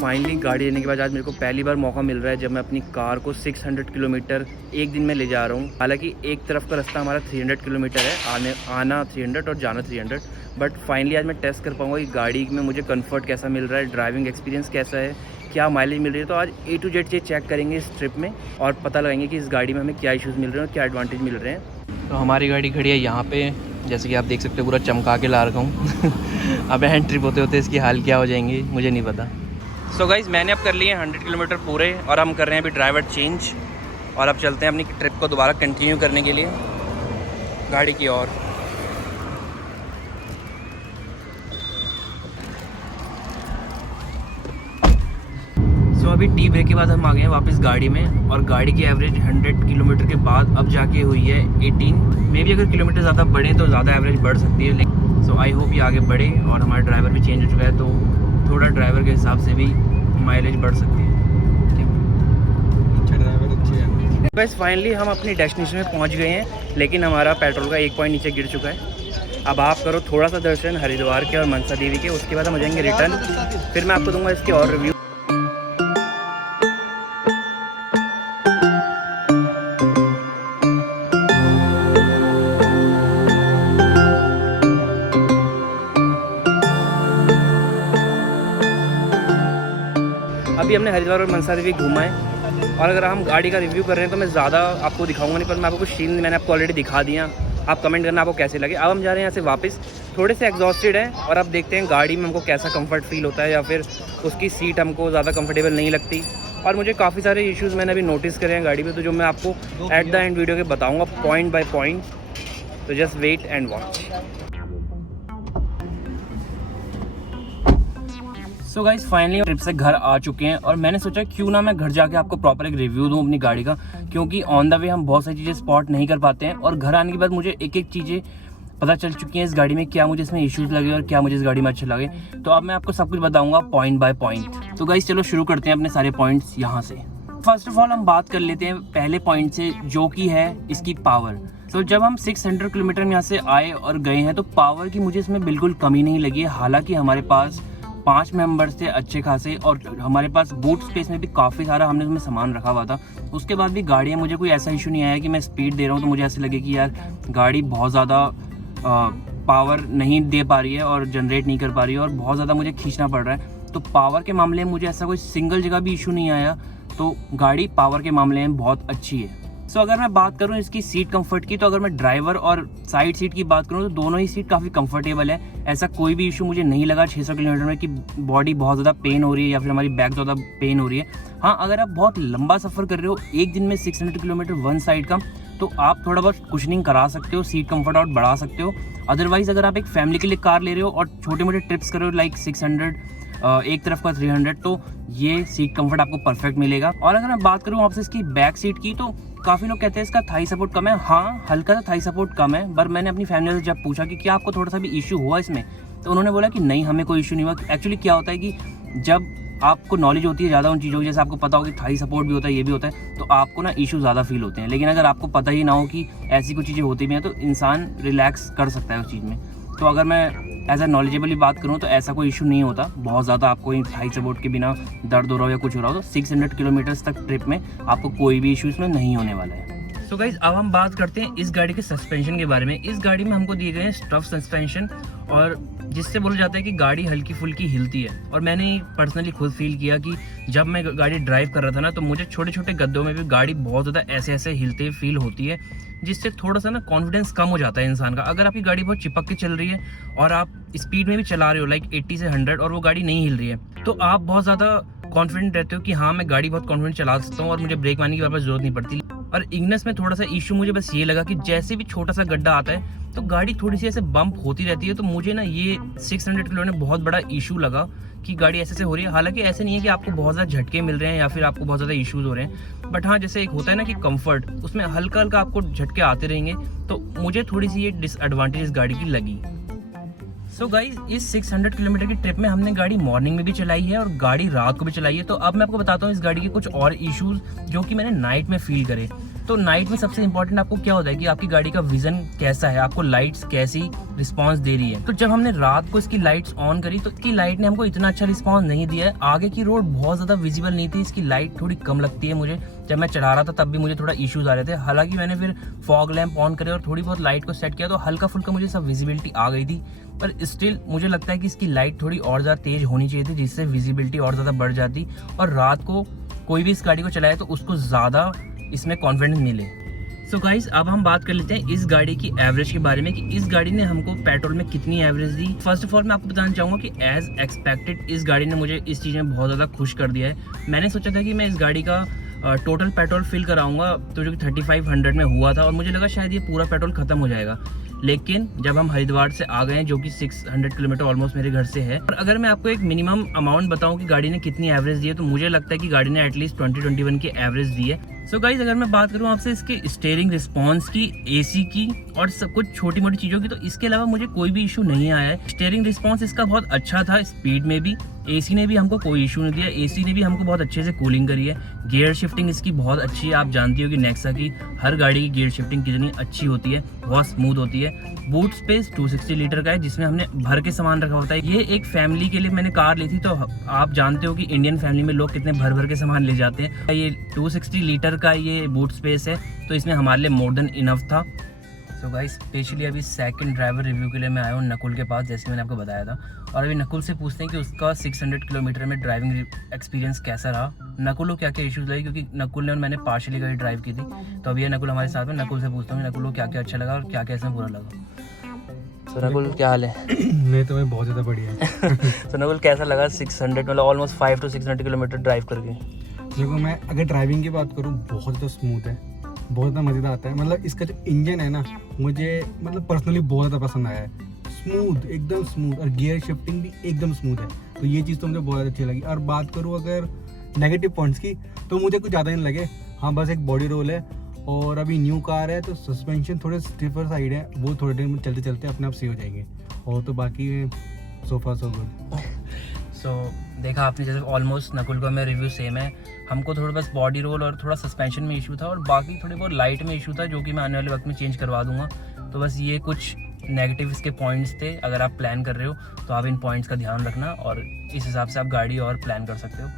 Finally गाड़ी लेने के बाद आज मेरे को पहली बार मौका मिल रहा है जब मैं अपनी कार को 600 किलोमीटर एक दिन में ले जा रहा हूँ। हालांकि एक तरफ का रास्ता हमारा 300 किलोमीटर है, आना 300 और जाना 300, बट फाइनली आज मैं टेस्ट कर पाऊँगा कि गाड़ी में मुझे कंफर्ट कैसा मिल रहा है, ड्राइविंग एक्सपीरियंस कैसा है, क्या माइलेज मिल रही है। तो आज A to Z चेक करेंगे इस ट्रिप में और पता लगाएंगे कि इस गाड़ी में हमें क्या इश्यूज़ मिल रहे हैं और क्या एडवांटेज मिल रहे हैं। तो हमारी गाड़ी खड़ी है यहाँ पे, जैसे कि आप देख सकते हो पूरा चमका के ला रखा हूँ। अब हैंड ट्रिप होते होते इसकी हाल क्या हो जाएंगी मुझे नहीं पता। सो गाइज़ मैंने अब कर लिए 100 किलोमीटर पूरे और हम कर रहे हैं अभी ड्राइवर चेंज और अब चलते हैं अपनी ट्रिप को दोबारा कंटिन्यू करने के लिए गाड़ी की ओर। सो अभी टी ब्रेक के बाद हम आ गए हैं वापस गाड़ी में और गाड़ी की एवरेज 100 किलोमीटर के बाद अब जाके हुई है 18। मे भी अगर किलोमीटर ज़्यादा बढ़े तो ज़्यादा एवरेज बढ़ सकती है, लेकिन सो आई होप ये आगे बढ़े। और हमारा ड्राइवर भी चेंज हो चुका है तो थोड़ा ड्राइवर के हिसाब से भी माइलेज बढ़ सकती है। अच्छा ड्राइवर अच्छी है। बस फाइनली हम अपनी डेस्टिनेशन में पहुंच गए हैं, लेकिन हमारा पेट्रोल का 1 पॉइंट नीचे गिर चुका है। अब आप करो थोड़ा सा दर्शन हरिद्वार के और मनसा देवी के, उसके बाद हम हो जाएंगे रिटर्न। फिर मैं आपको दूंगा इसके और रिव्यू। अभी हमने हरिद्वार और मनसा देवी घूमा है और अगर हम गाड़ी का रिव्यू कर रहे हैं तो मैं ज़्यादा आपको दिखाऊंगा नहीं, पर मैं आपको कुछ सीन मैंने आपको ऑलरेडी दिखा दिया। आप कमेंट करना आपको कैसे लगे। अब हम जा रहे हैं यहाँ से वापस, थोड़े से एग्जॉस्टेड हैं और अब देखते हैं गाड़ी में हमको कैसा कंफर्ट फील होता है या फिर उसकी सीट हमको ज़्यादा कंफर्टेबल नहीं लगती। और मुझे काफ़ी सारे इश्यूज़ मैंने अभी नोटिस करे हैं गाड़ी में, तो जो मैं आपको एट द एंड वीडियो के बताऊँगा पॉइंट बाय पॉइंट। तो just wait and watch. So guys finally trip से घर आ चुके हैं और मैंने सोचा क्यों ना मैं घर जाके आपको प्रॉपर एक रिव्यू दूं अपनी गाड़ी का, क्योंकि ऑन द वे हम बहुत सारी चीज़ें स्पॉट नहीं कर पाते हैं और घर आने के बाद मुझे एक एक चीज़ें पता चल चुकी हैं इस गाड़ी में, क्या मुझे इसमें इश्यूज़ लगे और क्या मुझे इस गाड़ी में अच्छे लगे। तो अब मैं आपको सब कुछ बताऊंगा पॉइंट बाय पॉइंट। तो गाइस चलो शुरू करते हैं अपने सारे पॉइंट्स यहाँ से। फर्स्ट ऑफ ऑल हम बात कर लेते हैं पहले पॉइंट से, जो कि है इसकी पावर। तो जब हम 600 किलोमीटर में यहाँ से आए और गए हैं तो पावर की मुझे इसमें बिल्कुल कमी नहीं लगी है। हालांकि हमारे पास 5 मेंबर्स थे अच्छे खासे और हमारे पास बूट स्पेस में भी काफ़ी सारा हमने उसमें सामान रखा हुआ था। उसके बाद भी गाड़ी में मुझे कोई ऐसा इशू नहीं आया कि मैं स्पीड दे रहा हूँ तो मुझे ऐसे लगे कि यार गाड़ी बहुत ज़्यादा पावर नहीं दे पा रही है और जनरेट नहीं कर पा रही है और बहुत ज़्यादा मुझे खींचना पड़ रहा है। तो पावर के मामले में मुझे ऐसा कोई सिंगल जगह भी इशू नहीं आया। तो गाड़ी पावर के मामले में बहुत अच्छी है। सो अगर मैं बात करूं इसकी सीट कंफर्ट की, तो अगर मैं ड्राइवर और साइड सीट की बात करूं तो दोनों ही सीट काफ़ी कंफर्टेबल है। ऐसा कोई भी इशू मुझे नहीं लगा 600 किलोमीटर में कि बॉडी बहुत ज़्यादा पेन हो रही है या फिर हमारी बैक ज़्यादा पेन हो रही है। हाँ, अगर आप बहुत लंबा सफ़र कर रहे हो एक दिन में 600 किलोमीटर वन साइड का, तो आप थोड़ा बहुत कुशनिंग करा सकते हो, सीट कंफर्ट और बढ़ा सकते हो। अदरवाइज़ अगर आप एक फैमिली के लिए कार ले रहे हो और छोटे मोटे ट्रिप्स कर रहे हो लाइक 600 एक तरफ का 300, तो ये सीट कंफर्ट आपको परफेक्ट मिलेगा। और अगर मैं बात करूँ आपसे इसकी बैक सीट की, तो काफ़ी लोग कहते हैं इसका थाई सपोर्ट कम है। हाँ, हल्का सा थाई सपोर्ट कम है, पर मैंने अपनी फैमिली से जब पूछा कि क्या आपको थोड़ा सा भी इशू हुआ इसमें, तो उन्होंने बोला कि नहीं, हमें कोई इशू नहीं हुआ। एक्चुअली क्या होता है कि जब आपको नॉलेज होती है ज़्यादा उन चीज़ों की, जैसे आपको पता हो कि थाई सपोर्ट भी होता है, ये भी होता है, तो आपको ना इशू ज़्यादा फील होते हैं। लेकिन अगर आपको पता ही ना हो कि ऐसी कुछ चीज़ें होती भी हैं तो इंसान रिलैक्स कर सकता है उस चीज़ में। तो अगर मैं एज ए नॉलेजेबली बात करूँ तो ऐसा कोई इशू नहीं होता बहुत ज़्यादा, आपको थाई सपोर्ट के बिना दर्द हो रहा हो या कुछ हो रहा हो तो 600 किलोमीटर्स तक ट्रिप में आपको कोई भी इशू इसमें नहीं होने वाला है। सो गाइज अब हम बात करते हैं इस गाड़ी के सस्पेंशन के बारे में। इस गाड़ी में हमको दिए गए हैं स्टफ सस्पेंशन, और जिससे बोला जाता है कि गाड़ी हल्की फुल्की हिलती है। और मैंने पर्सनली खुद फील किया कि जब मैं गाड़ी ड्राइव कर रहा था ना, तो मुझे छोटे छोटे गड्ढों में भी गाड़ी बहुत ज़्यादा ऐसे ऐसे हिलते फील होती है, जिससे थोड़ा सा ना कॉन्फिडेंस कम हो जाता है इंसान का। अगर आपकी गाड़ी बहुत चिपक के चल रही है और आप स्पीड में भी चला रहे हो लाइक 80 से 100 और वो गाड़ी नहीं हिल रही है, तो आप बहुत ज़्यादा कॉन्फिडेंट रहते हो कि हाँ, मैं गाड़ी बहुत कॉन्फिडेंट चला सकता हूँ और मुझे ब्रेक मारने की वापस जरूरत नहीं पड़ती। और इग्निस में थोड़ा सा इशू मुझे बस ये लगा कि जैसे भी छोटा सा गड्ढा आता है तो गाड़ी थोड़ी सी ऐसे बम्प होती रहती है। तो मुझे ना ये 600 किलो में बहुत बड़ा इशू लगा कि गाड़ी ऐसे हो रही है। हालांकि ऐसे नहीं है कि आपको बहुत ज़्यादा झटके मिल रहे हैं या फिर आपको बहुत ज़्यादा इश्यूज हो रहे हैं, बट हाँ, जैसे एक होता है ना कि कंफर्ट, उसमें हल्का हल्का आपको झटके आते रहेंगे। तो मुझे थोड़ी सी ये डिसएडवांटेज इस गाड़ी की लगी। सो गाइस, इस 600 किलोमीटर की ट्रिप में हमने गाड़ी मॉर्निंग में भी चलाई है और गाड़ी रात को भी चलाई है। तो अब मैं आपको बताता हूँ इस गाड़ी के कुछ और इश्यूज जो कि मैंने नाइट में फील करे। तो नाइट में सबसे इंपॉर्टेंट आपको क्या होता है कि आपकी गाड़ी का विजन कैसा है, आपको लाइट्स कैसी रिस्पांस दे रही है। तो जब हमने रात को इसकी लाइट्स ऑन करी तो इसकी लाइट ने हमको इतना अच्छा रिस्पांस नहीं दिया है। आगे की रोड बहुत ज़्यादा विजिबल नहीं थी, इसकी लाइट थोड़ी कम लगती है मुझे। जब मैं चला रहा था तब भी मुझे थोड़ा इश्यूज आ रहे थे। हालांकि मैंने फिर फॉग लैंप ऑन करे और थोड़ी बहुत लाइट को सेट किया तो हल्का फुल्का मुझे सब विजिबिलिटी आ गई थी। पर स्टिल मुझे लगता है कि इसकी लाइट थोड़ी और ज़्यादा तेज़ होनी चाहिए थी, जिससे विजिबिलिटी और ज़्यादा बढ़ जाती और रात को कोई भी इस गाड़ी को चलाए तो उसको ज़्यादा इसमें कॉन्फिडेंस मिले। सो गाइस, अब हम बात कर लेते हैं इस गाड़ी की एवरेज के बारे में कि इस गाड़ी ने हमको पेट्रोल में कितनी average the. First of all मैं आपको बताना चाहूँगा कि एज एक्सपेक्टेड इस गाड़ी ने मुझे इस चीज़ में बहुत ज़्यादा खुश कर दिया है। मैंने सोचा था कि मैं इस गाड़ी का टोटल पेट्रोल फिल कराऊंगा तो जो कि 3500 में हुआ था और मुझे लगा शायद ये पूरा पेट्रोल खत्म हो जाएगा। लेकिन जब हम हरिद्वार से आ गए हैं, जो कि 600 किलोमीटर ऑलमोस्ट मेरे घर से है, और अगर मैं आपको एक मिनिमम अमाउंट बताऊं कि गाड़ी ने कितनी एवरेज दी है तो मुझे लगता है कि गाड़ी ने एटलीस्ट 20-21 की एवरेज दी है। सो गाइज, अगर मैं बात करूं आपसे इसके स्टीयरिंग रिस्पॉन्स की, एसी की और सब कुछ छोटी मोटी चीज़ों की, तो इसके अलावा मुझे कोई भी इशू नहीं आया है। स्टीयरिंग रिस्पॉन्स इसका बहुत अच्छा था, स्पीड में भी। एसी ने भी हमको कोई इशू नहीं दिया, एसी ने भी हमको बहुत अच्छे से कूलिंग करी है। गियर शिफ्टिंग इसकी बहुत अच्छी है। आप जानती हो कि नेक्सा की हर गाड़ी की गियर शिफ्टिंग कितनी अच्छी होती है, बहुत स्मूथ होती है। बूट स्पेस 260 लीटर का है, जिसमें हमने भर के सामान रखा होता है। ये एक फैमिली के लिए मैंने कार ली थी, तो आप जानते हो कि इंडियन फैमिली में लोग कितने भर भर के सामान ले जाते हैं। ये 260 लीटर का ये बूट स्पेस है, तो इसमें हमारे लिए मोर देन इनफ था। सो गाइस, स्पेशली अभी सेकंड ड्राइवर रिव्यू के लिए मैं आया हूँ नकुल के पास, जैसे मैंने आपको बताया था। और अभी नकुल से पूछते हैं कि उसका 600 किलोमीटर में ड्राइविंग एक्सपीरियंस कैसा रहा, नकुल को क्या क्या इश्यूज लगे, क्योंकि नकुल ने और मैंने पार्शली गाड़ी ड्राइव की थी। तो अभी ये नकुल हमारे साथ में, नकुल से पूछता हूँ नकुल को क्या क्या अच्छा लगा और क्या क्या इसमें बुरा लगा। तो नकुल, क्या हाल है? नहीं तो मैं बहुत ज़्यादा बढ़िया है। तो नकुल, कैसा लगा 600 मतलब ऑलमोस्ट 500 to 600 किलोमीटर ड्राइव करके? देखो, मैं अगर ड्राइविंग की बात करूँ बहुत ज़्यादा स्मूथ है, बहुत ज़्यादा मज़ेदार आता है। मतलब इसका जो इंजन है ना, मुझे मतलब पर्सनली बहुत ज़्यादा पसंद आया है। स्मूथ, एकदम स्मूथ, और गियर शिफ्टिंग भी एकदम स्मूथ है। तो ये चीज़ तो मुझे बहुत अच्छी लगी। और बात करूँ अगर नेगेटिव पॉइंट्स की, तो मुझे कुछ ज़्यादा नहीं लगे। हाँ, बस एक बॉडी रोल है और अभी न्यू कार है तो सस्पेंशन थोड़े स्टिफर साइड है, वो थोड़े टाइम में चलते चलते अपने आप सही हो जाएंगे। और तो बाकी सोफा सो गुड। सो देखा आपने, जैसे ऑलमोस्ट नकुल का मेरा रिव्यू सेम है। हमको थोड़ा बस बॉडी रोल और थोड़ा सस्पेंशन में इशू था और बाकी थोड़े बहुत लाइट में इशू था, जो कि मैं आने वाले वक्त में चेंज करवा दूंगा। तो बस ये कुछ नेगेटिव इसके पॉइंट्स थे। अगर आप प्लान कर रहे हो तो आप इन पॉइंट्स का ध्यान रखना और इस हिसाब से आप गाड़ी और प्लान कर सकते हो।